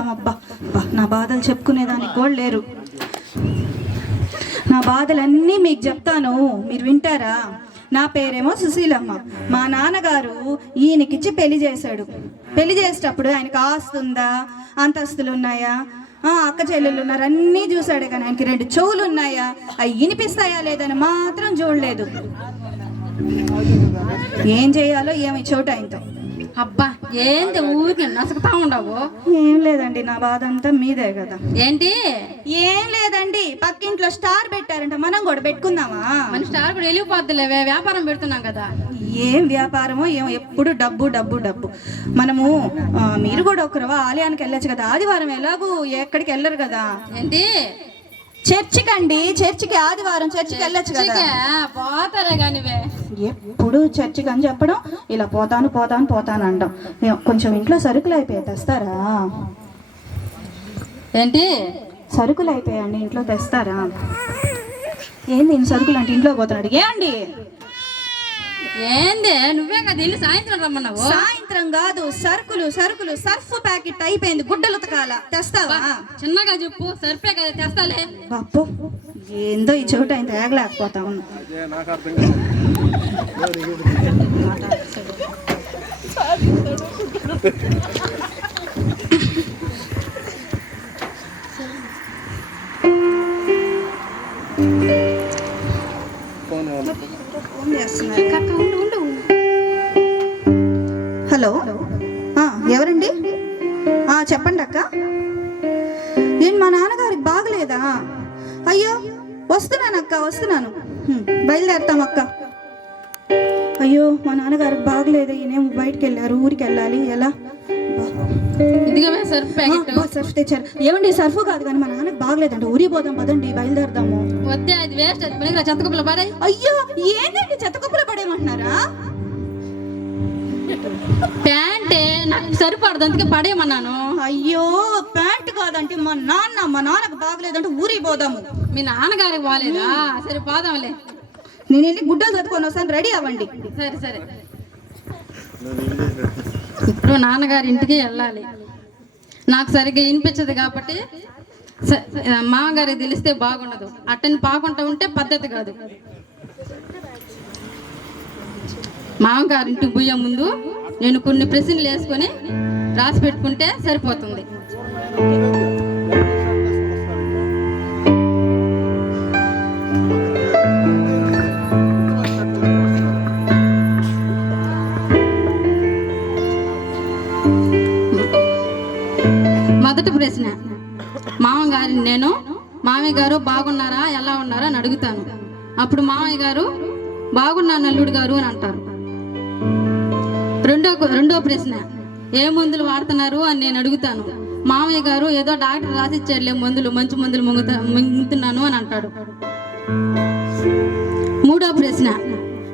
చెప్తామబ్బా. నా బాధలు చెప్పుకునేదానికి కూడా లేరు. నా బాధలన్నీ మీకు చెప్తాను, మీరు వింటారా? నా పేరేమో సుశీలమ్మ. మా నాన్నగారు ఈయనకిచ్చి పెళ్లి చేశాడు. పెళ్లి చేసేటప్పుడు ఆయనకు ఆస్తుందా, అంతస్తులు ఉన్నాయా, అక్క చెల్లెళ్ళు ఉన్నారు, అన్నీ చూశాడు. కానీ ఆయనకి 2 చెవులు ఉన్నాయా, అవి వినిపిస్తాయా లేదని మాత్రం చూడలేదు. ఏం చేయాలో ఏమి చోట ఆయనతో. అబ్బా ఏంటి ఊరికి నసుకుతా ఉండవు? ఏం లేదండి, నా బాధ అంతా మీదే కదా. ఏంటి? ఏం లేదండి, పక్కింట్లో స్టార్ పెట్టారంట, మనం కూడా పెట్టుకుందామా? మన స్టార్ కూడా వెళ్ళిపోద్దులేవే, వ్యాపారం పెడుతున్నాం కదా. ఏం వ్యాపారమో ఏమో, ఎప్పుడు డబ్బు డబ్బు డబ్బు. మనము మీరు కూడా ఒకరు ఆలయానికి వెళ్ళొచ్చు కదా, ఆదివారం ఎలాగూ ఎక్కడికి వెళ్ళరు కదా. ఏంటి? చర్చికి అండి, చర్చికి ఆదివారం చర్చికి వెళ్ళొచ్చు కదా. పోతారే కానివే, ఎప్పుడు చర్చికి అని చెప్పడం, ఇలా పోతాను అంటాం. కొంచెం ఇంట్లో సరుకులు అయిపోయాయి, తెస్తారా? ఏంటి? సరుకులు అయిపోయాయండి, ఇంట్లో తెస్తారా? ఏంది సరుకులు అంటే ఇంట్లో పోతున్నాడు? ఏండి ఏంది? నువ్వే కదా ఇల్లు సాయంత్రం రమ్మన్నావు. సాయంత్రం కాదు, సరుకులు సరుకులు. సర్ఫ్ ప్యాకెట్ అయిపోయింది, గుడ్డలు ఉతకాల, తెస్తావా? చిన్నగా చెప్పు, సర్పే కదా తెస్తాలే. బాపు ఏందో ఈ చోట ఆయన తేగలేకపోతా ఉన్నా. హలో, ఎవరండి? చెప్పండి అక్క. ఏంటి మా నాన్నగారికి బాగలేదా? అయ్యో వస్తున్నాను అక్క, వస్తున్నాను. బయలుదేరుతాం అక్క. అయ్యో మా నాన్నగారికి బాగలేదు, ఈయనేమో బయటకు వెళ్ళారు, ఊరికి వెళ్ళాలి, ఎలా? సర్ఫ్ తెచ్చారు. ఏమండి సర్ఫ్ కాదు కానీ మా నాన్నకి బాగలేదండి, ఊరికి పోదాం పదండి, బయలుదేరదాము. వద్దే, అది వేస్ట్. చెత్తకుప్పలు పడే. అయ్యో ఏంటండి చెత్తకుప్పలు పడేయమంటున్నారా? ప్యాంటే నాకు సరిపడదు, అందుకే పడేయమన్నాను. అయ్యో ప్యాంట్ కాదంటే మా నాన్నకు బాగలేదంటే ఊరికి పోదాము. మీ నాన్నగారికి బాగలేదా? సరే పోదాంలే. నేను వెళ్ళి గుడ్డలు చదువుకొని వస్తాను, రెడీ అవ్వండి. సరే సరే. ఇప్పుడు నాన్నగారి ఇంటికి వెళ్ళాలి. నాకు సరిగ్గా వినిపించదు కాబట్టి మామగారికి తెలిస్తే బాగుండదు. అట్టని పాకుంటా ఉంటే పద్ధతి కాదు. మామగారి ఇంటికి పోయే ముందు నేను కొన్ని ప్రశ్నలు వేసుకొని రాసి పెట్టుకుంటే సరిపోతుంది. మొదటి ప్రశ్న, మామగారిని నేను మామయ్య గారు బాగున్నారా, ఎలా ఉన్నారా అని అడుగుతాను. అప్పుడు మామయ్య గారు బాగున్నాను అల్లుడు గారు అని అంటారు. రెండో ప్రశ్న, ఏ మందులు వాడుతున్నారు అని నేను అడుగుతాను. మామయ్య గారు ఏదో డాక్టర్ రాసిచ్చారులే మందులు, మంచి మందులు మింగుతున్నాను అని అంటాడు. మూడో ప్రశ్న,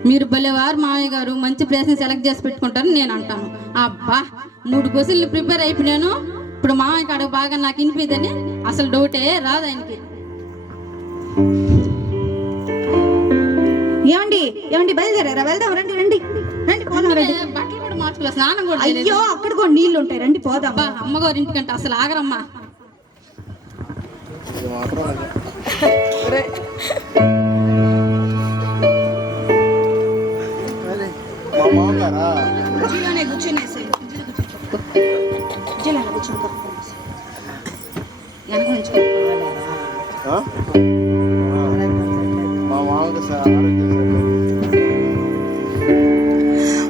మీరు భలేవారు మామయ్య గారు, మంచి ప్రశ్న సెలెక్ట్ చేసి పెట్టుకుంటారు నేను అంటాను. అబ్బా 3 క్వశ్చన్లు ప్రిపేర్ అయిపోయాను. ఇప్పుడు మామయ్య కాడ బాగా నాకు వినిపిదని అసలు డౌటే రాదు ఆయనకి. ఏమండి బయలుదేరారా? వెళ్దాం, రండి రండి రండి, పోదాం రండి. బట్టలు కూడా మార్చుకోవాలి, స్నానం కూడా. అయ్యో అక్కడ కూడా నీళ్లు ఉంటాయి, రండి పోదాం. అమ్మగారి ఇంటికంటే అసలు ఆగరమ్మా.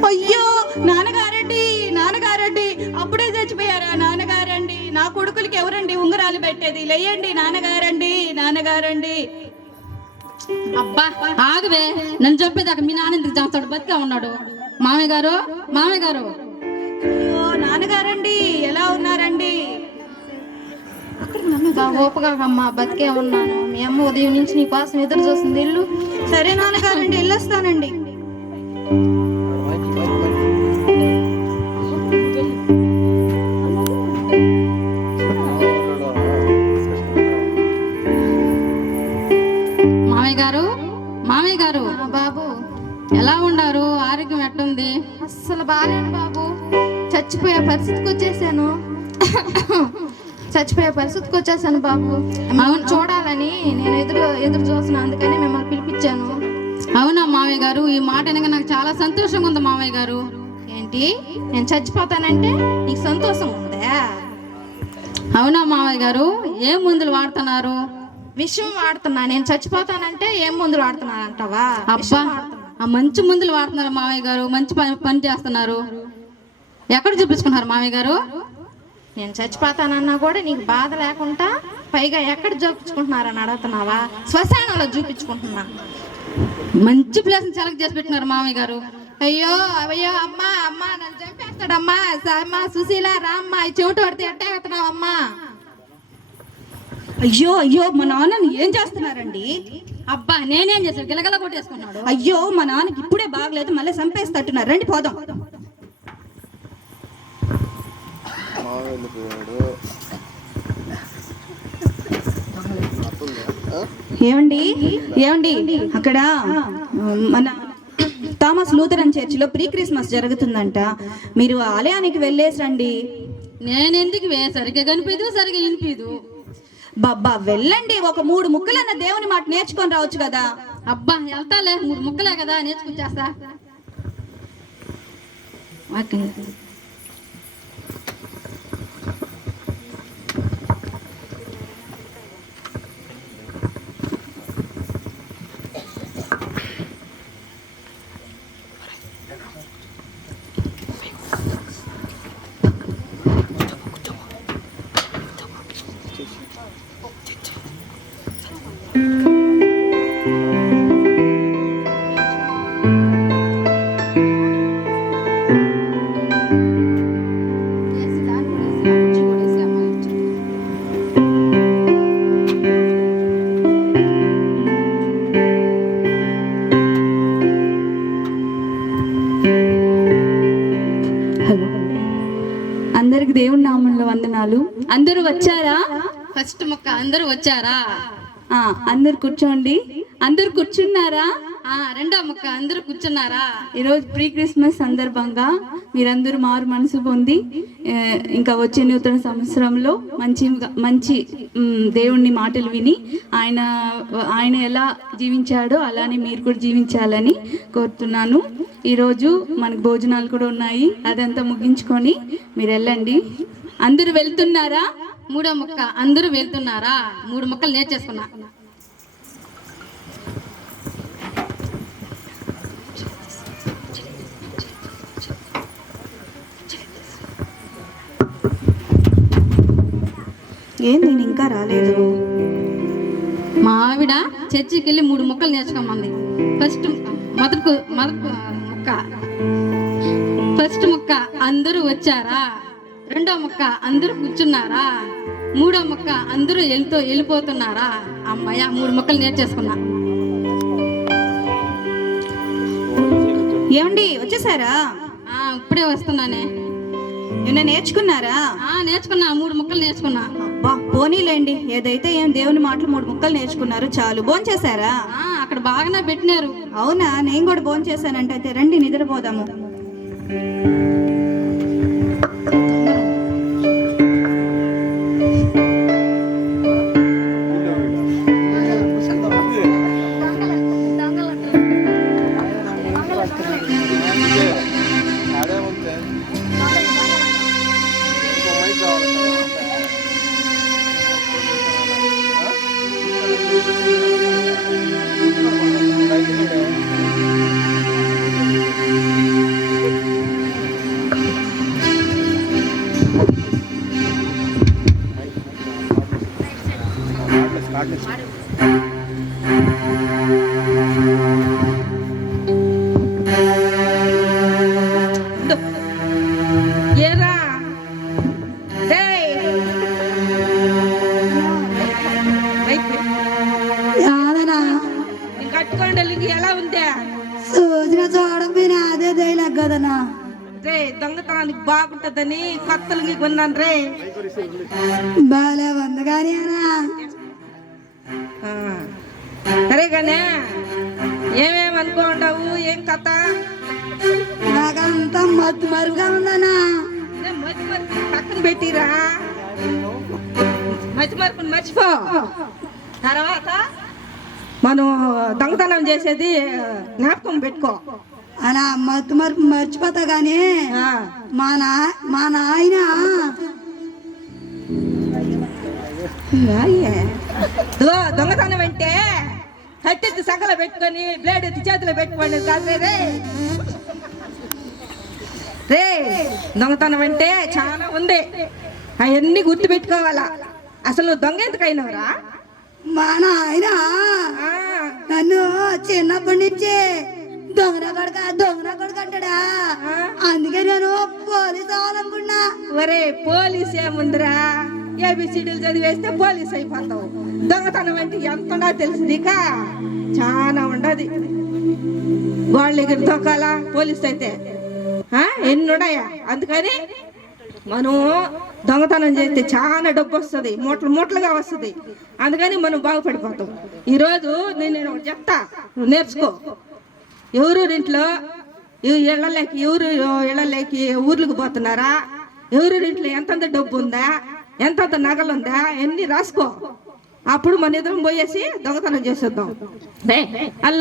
అయ్యో నాన్నగారండి, నాన్నగారండి, అప్పుడే చచ్చిపోయారా నాన్నగారండి? నా కొడుకులకి ఎవరండి ఉంగరాలు పెట్టేది? లేయండి నాన్నగారండి, నాన్నగారండి. అబ్బా ఆగవే, నన్ను చెప్పేదాకా మీ నాన్న ఎందుకు చేస్తాడు? బతికే ఉన్నాడు. మామయ్య గారు, మామయ్య గారు. అయ్యో నాన్నగారండి, ఎలా ఉన్నారండి? ఓపగాకమ్మా, బతికే ఉన్నాను. మీ అమ్మ ఉదయం నుంచి నీ కోసం ఎదురు చూస్తుంది. ఇల్లు. సరే నాన్నగారండి, వెళ్ళొస్తానండి. మామయ్య గారు, మామయ్య గారు. బాబు ఎలా ఉన్నారు? ఆరోగ్యం ఎట్టుంది? అస్సలు బాగాలేను బాబు, చచ్చిపోయే పరిస్థితికి వచ్చేసాను. చచ్చిపోయే పరిస్థితికి వచ్చేసాను బాబు. అవును, చూడాలని నేను ఎదురు చూస్తున్నాను, అందుకని మిమ్మల్ని పిలిపించాను. అవునా మామయ్య గారు, ఈ మాట అనగా నాకు చాలా సంతోషంగా ఉంది మామయ్య గారు. ఏంటి, నేను చచ్చిపోతానంటే నీకు సంతోషం ఉందా? అవునా మామయ్య గారు, ఏం మందులు వాడుతున్నారు? విషం వాడుతున్నా. నేను చచ్చిపోతానంటే ఏం మందులు వాడుతున్నాను అంటావా? అబ్బా, ఆ మంచి మందులు వాడుతున్నారు మామయ్య గారు, మంచి పని చేస్తున్నారు. ఎక్కడ చూపించుకున్నారు మామయ్య గారు? నేను చచ్చిపోతానన్నా కూడా నీకు బాధ లేకుండా పైగా ఎక్కడ చూపించుకుంటున్నారని అడుగుతున్నావా? శ్మశానంలో చూపించుకుంటున్నా. మంచి ప్లేస్ సెలెక్ట్ చేసి పెట్టినారు మామయ్య గారు. అయ్యో అయ్యో అమ్మా అమ్మా, నన్ను చంపేస్తాడమ్మా. అమ్మా సుశీల రామ్మా, ఈ చెవిటి పడితే ఎట్టే ఎత్తున్నావు అమ్మా? అయ్యో అయ్యో, మా నాన్నని ఏం చేస్తున్నారండి? అబ్బా, నేనేం చేశాను? గిలగల కొట్టేసుకున్నాడు. అయ్యో, మా నాన్నకి ఇప్పుడే బాగలేదు, మళ్ళీ చంపేస్తట్టున్నారు. రండి పోదాం. ఏమండి ఏమండి, అక్కడ మన థామస్ లూథరన్ చర్చిలో ప్రీ క్రిస్మస్ జరుగుతుందంట. మీరు ఆలయానికి వెళ్ళేసి రండి. నేనెందుకు సరిగ్గా కనిపించదు, సరిగ్గా వినిపిదు. బాబా వెళ్ళండి, ఒక 3 ముక్కలన్న దేవుని మాట నేర్చుకొని రావచ్చు కదా. అబ్బా వెళ్తాలే, 3 ముక్కలే కదా, నేర్చుకొచ్చేస్తా. అందరికి దేవుని నామంలో వందనాలు. అందరూ వచ్చారా? ఫస్ట్ ముక్క అందరూ వచ్చారా? అందరు కూర్చోండి. అందరు కూర్చున్నారా? రెండో ముక్క అందరూ కూర్చున్నారా? ఈరోజు ప్రీ క్రిస్మస్ సందర్భంగా మీరందరూ మారు మనసు పొంది ఇంకా వచ్చే నూతన సంవత్సరంలో మంచి దేవుణ్ణి మాటలు విని ఆయన ఎలా జీవించాడో అలానే మీరు కూడా జీవించాలని కోరుతున్నాను. ఈరోజు మనకు భోజనాలు కూడా ఉన్నాయి, అదంతా ముగించుకొని మీరు వెళ్ళండి. అందరూ వెళ్తున్నారా? మూడో ముక్క అందరూ వెళ్తున్నారా? 3 ముక్కలు నేర్చేసుకున్నా. ఏం నేను ఇంకా రాలేదు. మా ఆవిడ చర్చికి వెళ్ళి 3 ముక్కలు నేర్చుకోమంది. మొదటి ముక్క అందరూ వచ్చారా? రెండో ముక్క అందరూ కూర్చున్నారా? మూడో ముక్క అందరూ వెళ్ళిపోతున్నారా? అమ్మాయ 3 ముక్కలు నేర్చేసుకున్నా. ఏమండి వచ్చేసారా? ఇప్పుడే వస్తున్నానే. నిన్న నేర్చుకున్నారా? నేర్చుకున్నా, 3 ముక్కలు నేర్చుకున్నా. అబ్బా పోనీలేండి, ఏదైతే ఏం దేవుని మాటలు 3 ముక్కలు నేర్చుకున్నారు చాలు. భోంచేశారా? అక్కడ బాగానే పెట్టినారు. అవునా, నేను కూడా భోంచేశానంటే. అయితే రండి నిద్రపోదాము. ఎలా ఉందా? చూడకపోయినా అదే దయలేక కదనా రే, దొంగతనానికి బాగుంటదని కొత్తలు కొన్నాను రే. బాలే ఉంది కానీ సరేగానే ఏమేమి అనుకోండావు? ఏం కథ? నాకంతా మత్తు మరుగా ఉందనా. పక్కన పెట్టిరా. మతి మరపుని మర్చిపో. తర్వాత మనం దొంగతనం చేసేది జ్ఞాపకం పెట్టుకో. అలా మత్తు మరుపు మర్చిపోతా గానీ ఆ, మా నాయన రాయే. ఇదిగో దొంగతనం అంటే కట్టెత్తి సగల పెట్టుకొని బ్లేడ్ ఎత్తి చేతిలో పెట్టుకోండి కాదు రే. రే దొంగతనం అంటే చాలా ఉంది, అవన్నీ గుర్తు పెట్టుకోవాలా. అసలు నువ్వు దొంగ ఎందుకైనవరా? మా నాయన నన్ను చిన్నప్పటి నుంచి దొంగన కొడుకు అంటాడా, అందుకే నేను పోలీస్ అవ్వాలనుకున్నా. ఒరే పోలీస్ ఏముందిరా, ఏబిసిడీలు చదివేస్తే పోలీస్ అయిపోతావు. దొంగతనం అంటే ఎంత ఉండదో తెలుసు నీకా? చాలా ఉండదు. వాళ్ళ దగ్గర దొక్కాలా పోలీస్ అయితే ఎన్ని ఉన్నాయా? అందుకని మనం దొంగతనం చేస్తే చాలా డబ్బు వస్తుంది, మూటలు మూటలుగా వస్తుంది. అందుకని మనం బాగుపడిపోతాం. ఈరోజు నేను ఒకటి చెప్తా, నువ్వు నేర్చుకో. ఎవరు ఇంట్లో ఎవరు ఇళ్ళలోకి ఊర్లకు పోతున్నారా, ఎవరు ఇంట్లో ఎంతంత డబ్బు ఉందా, ఎంతంత నగలు ఉందా, ఎన్ని రాసుకో. అప్పుడు మన ఇద్దరం పోయేసి దొంగతనం చేసేద్దాం. అల్లా